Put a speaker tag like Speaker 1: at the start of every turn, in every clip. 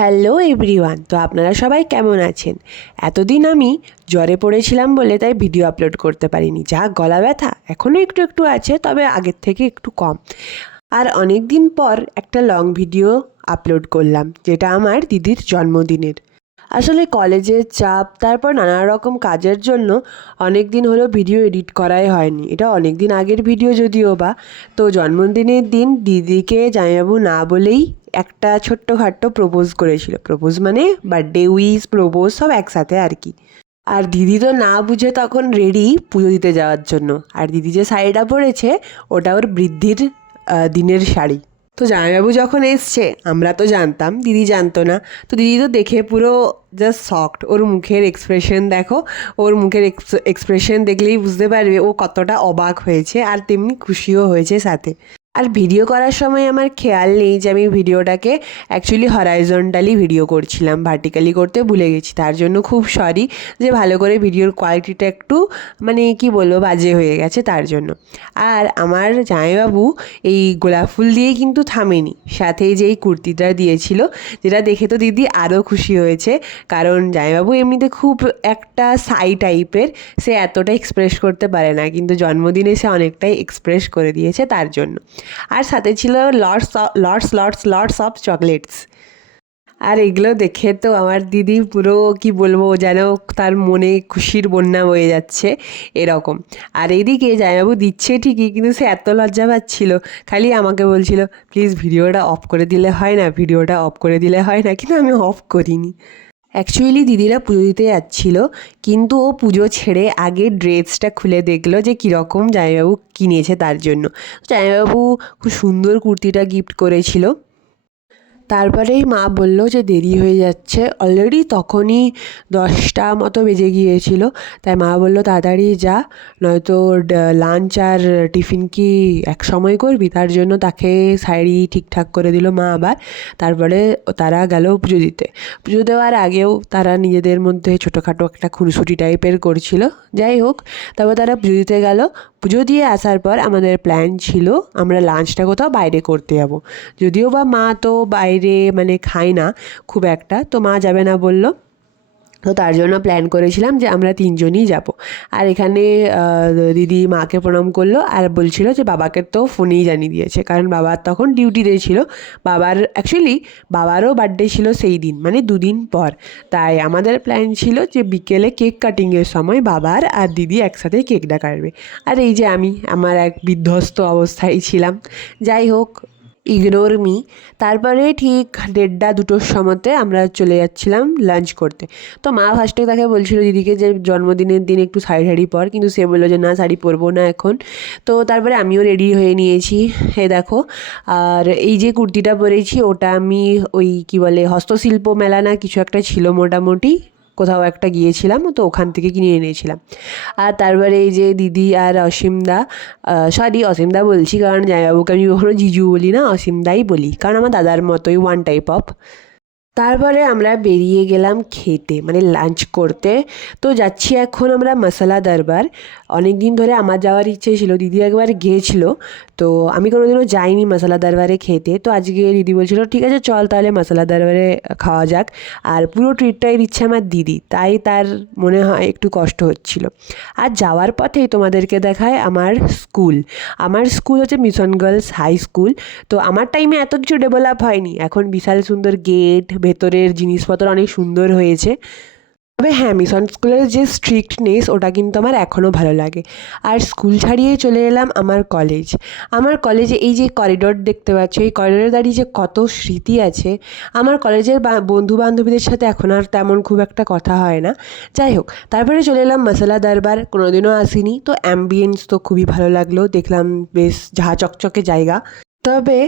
Speaker 1: Hello everyone তো আপনারা সবাই কেমন আছেন? এতদিন আমি জ্বরে পড়েছিলাম বলে তাই ভিডিও আপলোড করতে পারিনি। যা গলা ব্যথা এখনও একটু একটু আছে, তবে আগের থেকে একটু কম। আর অনেক দিন পর একটা লং ভিডিও আপলোড করলাম, যেটা আমার দিদির জন্মদিনের। আসলে কলেজের চাপ, তারপর নানা রকম কাজের জন্য অনেক দিন হলো ভিডিও এডিট করাই হয়নি। এটা অনেক দিন আগের ভিডিও যদিও বা, তো জন্মদিনের দিন দিদিকে জামাইবাবু না বলেই একটা ছোট্টখাট্টো প্রপোজ করেছিল। প্রপোজ মানে বার্থডে উইস প্রপোজ সব একসাথে আর কি। আর দিদি তো না বুঝে তখন রেডি পুজো দিতে যাওয়ার জন্য। আর দিদি যে শাড়িটা পরেছে, ওটা ওর বৃদ্ধির দিনের শাড়ি। তো জামাইবাবু যখন এসছে, আমরা তো জানতাম, দিদি জানতো না। তো দিদি তো দেখে পুরো জাস্ট সফট ওর মুখের এক্সপ্রেশন দেখো, ওর মুখের এক্সপ্রেশন দেখলেই বুঝতে পারবে ও কতটা অবাক হয়েছে, আর তেমনি খুশিও হয়েছে সাথে। আর ভিডিও করার সময় আমার খেয়াল নেই যে আমি ভিডিওটাকে অ্যাকচুয়ালি হরাইজন্টালি ভিডিও করছিলাম ভার্টিক্যালি করতে ভুলে গেছি। তার জন্য খুব সরি যে ভালো করে ভিডিওর কোয়ালিটিটা একটু মানে কি বলব বাজে হয়ে গেছে তার জন্য। আর আমার জামাইবাবু এই গোলাপ ফুল দিয়ে কিন্তু থামেনি। সাথে যে এই কুর্তিটা দিয়েছিল, যেটা দেখে তো দিদি আরও খুশি হয়েছে। কারণ জামাইবাবু এমনিতে খুব একটা সাই টাইপের সে এতটা এক্সপ্রেস করতে পারে না। কিন্তু জন্মদিনে সে অনেকটাই এক্সপ্রেস করে দিয়েছে তার জন্য। আর সাথে ছিল lords lords lots lords of chocolates আর এগুলো দেখে তো আমার দিদি পুরো কি বলব যেন তার মনে খুশির বন্যা বয়ে যাচ্ছে এরকম। আর এইদিকে জামাইবাবু দিচ্ছে ঠিকই কিন্তু সে এত লজ্জা পাচ্ছিল। খালি আমাকে বলছিল প্লিজ ভিডিওটা অফ করে দিলে হয় না ভিডিওটা অফ করে দিলে হয় না। কিন্তু আমি অফ করিনি। অ্যাকচুয়ালি দিদিরা পুজো দিতে যাচ্ছিল, কিন্তু ও পুজো ছেড়ে আগে ড্রেসটা খুলে দেখল যে কীরকম জামাইবাবু কিনেছে তার জন্য। জামাইবাবু খুব সুন্দর কুর্তিটা গিফট করেছিল। তারপরেই মা বলল যে দেরি হয়ে যাচ্ছে। অলরেডি তখনই দশটা মতো বেজে গিয়েছিল। তাই মা বলল, তাড়াতাড়ি যা, নয়তো লাঞ্চ আর টিফিন কি এক সময় করবি? তার জন্য তাকে শাড়ি ঠিকঠাক করে দিল মা আবার। তারপরে তারা গেল পুজো দিতে। পুজো দেওয়ার আগেও তারা নিজেদের মধ্যে ছোটোখাটো একটা খুনসুটি টাইপের করছিল। যাই হোক, তারপর তারা পুজো দিতে গেল। পুজো দিয়ে আসার পর আমাদের প্ল্যান ছিল আমরা লাঞ্চটা কোথাও বাইরে করতে যাব। যদিও বা মা তো বাইরে মানে খায় না খুব একটা, তো মা যাবে না বলল। তো তার জন্য প্ল্যান করেছিলাম যে আমরা তিনজনই যাব। আর এখানে দিদি মাকে প্রণাম করল আর বলছিল যে বাবাকে তো ফোনেই জানিয়ে দিয়েছে। কারণ বাবার তখন ডিউটিতে ছিল। বাবার অ্যাকচুয়ালি বাবারও বার্থডে ছিল সেই দিন মানে দুদিন পর। তাই আমাদের প্ল্যান ছিল যে বিকেলে কেক কাটিংয়ের সময় বাবার আর দিদি একসাথে কেকটা কাটবে। আর এই যে আমি, আমার এক বিধ্বস্ত অবস্থায় ছিলাম। যাই হোক ইগনোর মি। তারপরে ঠিক দেড়টা দুটোর সময়তে আমরা চলে যাচ্ছিলাম লাঞ্চ করতে। তো মা ফার্স্টে তাকে বলছিল, দিদিকে যে জন্মদিনের দিন একটু শাড়ি শাড়ি পর। কিন্তু সে বলল যে, না, শাড়ি পরবো না এখন। তো তারপরে আমিও রেডি হয়ে নিয়েছি। হে দেখো, আর এই যে কুর্তিটা পরেছি, ওটা আমি ওই কি বলে হস্তশিল্প মেলা না, কিছু একটা ছিল মোটামুটি। কোথাও একটা গিয়েছিলাম, তো ওখান থেকে কিনে এনেছিলাম। আর তারপরে এই যে দিদি আর অসীমদা সরি অসীমদা বলছি, কারণ জামাইবাবুকে আমি কখনো জিজু বলি না, অসীমদাই বলি, কারণ আমার দাদার মতোই ওয়ান টাইপ অফ তারপরে আমরা বেরিয়ে গেলাম খেতে মানে লাঞ্চ করতে। তো যাচ্ছি এখন আমরা মশলা দরবার। অনেক দিন ধরে আমার যাওয়ার ইচ্ছে ছিল, দিদি একবার গিয়েছিল তো আমি কোনোদিনও যাইনি মশলা দরবারে খেতে। তো আজকে দিদি বলছিল, ঠিক আছে, চল তাহলে মশলা দরবারে খাওয়া যাক। আর পুরো ট্রিটটাই দিচ্ছে আমার দিদি, তাই তার মনে হয় একটু কষ্ট হচ্ছিল। আর যাওয়ার পথেই তোমাদেরকে দেখায় আমার স্কুল। আমার স্কুল হচ্ছে মিশন গার্লস হাই স্কুল। তো আমার টাইমে এত কিছু ডেভেলপ হয়নি। এখন বিশাল সুন্দর গেট ভেতরের জিনিসপত্র অনেক সুন্দর হয়েছে। তবে হ্যাঁ মিশন স্কুলের যে স্ট্রিক্টনেস ওটা কিন্তু আমার এখনও ভালো লাগে। আর স্কুল ছাড়িয়ে চলে এলাম আমার কলেজ আমার কলেজে এই যে করিডোর দেখতে পাচ্ছ, এই করিডোরে দাঁড়িয়ে যে কত স্মৃতি আছে, আমার কলেজের বন্ধু বান্ধবীদের সাথে এখন আর তেমন খুব একটা কথা হয় না। যাই হোক, তারপরে চলে এলাম মশলা দরবার কোনোদিনও আসিনি। তো অ্যাম্বিয়েন্স তো খুবই ভালো লাগল, দেখলাম বেশ ঝা চকচকে জায়গা। তবে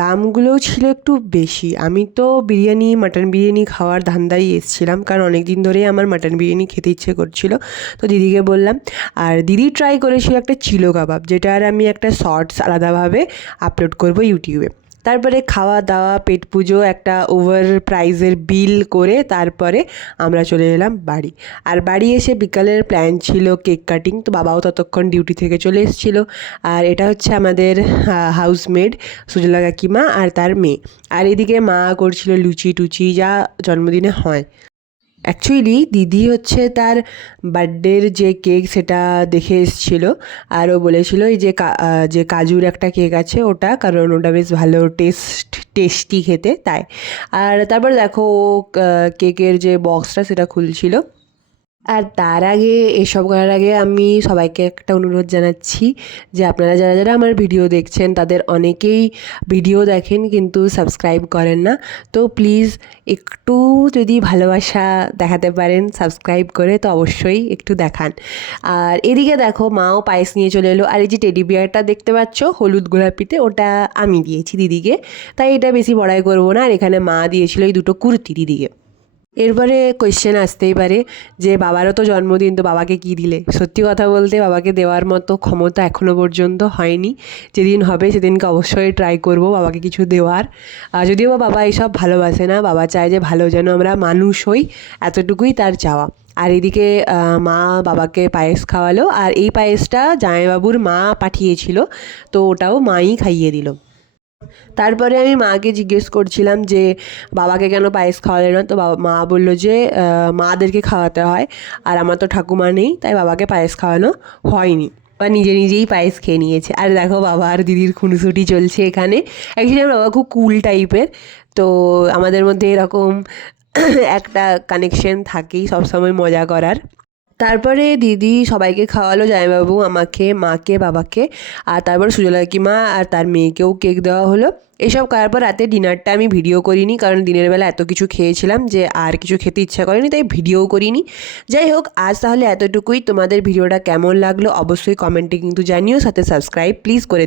Speaker 1: দামগুলোও ছিল একটু বেশি। আমি তো বিরিয়ানি, মাটন বিরিয়ানি খাওয়ার ধান্দায় এসেছিলাম, কারণ অনেক দিন ধরেই আমার মাটন বিরিয়ানি খেতে ইচ্ছে করছিল। তো দিদিকে বললাম, আর দিদি ট্রাই করেছিল একটা চিলো কাবাব, যেটার আমি একটা শর্টস আলাদাভাবে আপলোড করব ইউটিউবে তারপরে খাওয়া দাওয়া পেট পুজো একটা ওভার প্রাইজের বিল করে তারপরে আমরা চলে এলাম বাড়ি। আর বাড়ি এসে বিকালের প্ল্যান ছিল কেক কাটিং তো বাবাও ততক্ষণ ডিউটি থেকে চলে এসেছিল। আর এটা হচ্ছে আমাদের হাউসমেড সুজলা কাকিমা আর তার মেয়ে। আর এদিকে মা করছিল লুচি টুচি যা জন্মদিনে হয়। অ্যাকচুয়ালি দিদি হচ্ছে তার বার্থডের যে কেক সেটা দেখে এসেছিল আর ও বলেছিল, এই যে যে কাজুর একটা কেক আছে ওটা, কারণ ওটা বেশ ভালো টেস্ট টেস্টি খেতে। তাই। আর তারপর দেখো কেকের যে বক্সটা সেটা খুলছিল। আর তার আগে, এসব করার আগে আমি সবাইকে একটা অনুরোধ জানাচ্ছি যে আপনারা যারা যারা আমার ভিডিও দেখছেন, তাদের অনেকেই ভিডিও দেখেন কিন্তু সাবস্ক্রাইব করেন না। তো প্লিজ একটু যদি ভালোবাসা দেখাতে পারেন, সাবস্ক্রাইব করে তো অবশ্যই একটু দেখান। আর এদিকে দেখো, মাও পায়েস নিয়ে চলে এলো। আর এই যে টেডি বিয়ারটা দেখতে পাচ্ছ, হলুদ গোলাপিতে, ওটা আমি দিয়েছি দিদিকে। তাই এটা বেশি বড়াই করব না। আর এখানে মা দিয়েছিল এই দুটো কুর্তি দিদিকে। এরপরে কোয়েশ্চেন আসতেই পারে যে বাবারও তো জন্মদিন, তো বাবাকে কী দিলে? সত্যি কথা বলতে বাবাকে দেওয়ার মতো ক্ষমতা এখনও পর্যন্ত হয়নি। যেদিন হবে সেদিনকে অবশ্যই ট্রাই করব বাবাকে কিছু দেওয়ার। যদিও বা বাবা এইসব ভালোবাসে না, বাবা চায় যে ভালো যেন আমরা মানুষ হই, এতটুকুই তার চাওয়া। আর এদিকে মা বাবাকে পায়েস খাওয়ালো, আর এই পায়েসটা জামাইবাবুর মা পাঠিয়েছিল, তো ওটাও মাই খাইয়ে দিল। তারপরে আমি মাকে জিজ্ঞেস করছিলাম যে, বাবাকে কেন পায়েস খাওয়ালে না? তো বাবা, মা বলল যে মাদেরকে খাওয়াতে হয়, আর আমার তো ঠাকুমা নেই, তাই বাবাকে পায়েস খাওয়ানো হয়নি। বা নিজে নিজেই পায়েস খেয়ে নিয়েছে। আর দেখো বাবা আর দিদির খুনসুটি চলছে এখানে। অ্যাকচুয়ালি আমার বাবা খুব কুল টাইপের তো আমাদের মধ্যে এরকম একটা কানেকশন থাকেই সবসময় মজা করার। তারপরে দিদি সবাইকে খাওয়ালো জামাইবাবু, আমাকে, মাকে, বাবাকে, আর তারপর সুজলা কাকিমা আর তার মেয়েকেও কেক দেওয়া হলো। এসব করার পর রাতে ডিনারটা আমি ভিডিও করিনি, কারণ দিনের বেলা এত কিছু খেয়েছিলাম যে আর কিছু খেতে ইচ্ছা করেনি, তাই ভিডিও করিনি। যাই হোক, আজ তাহলে এতটুকুই। তোমাদের ভিডিওটা কেমন লাগল অবশ্যই কমেন্টে কিন্তু জানিও, সাথে সাবস্ক্রাইব প্লিজ করে।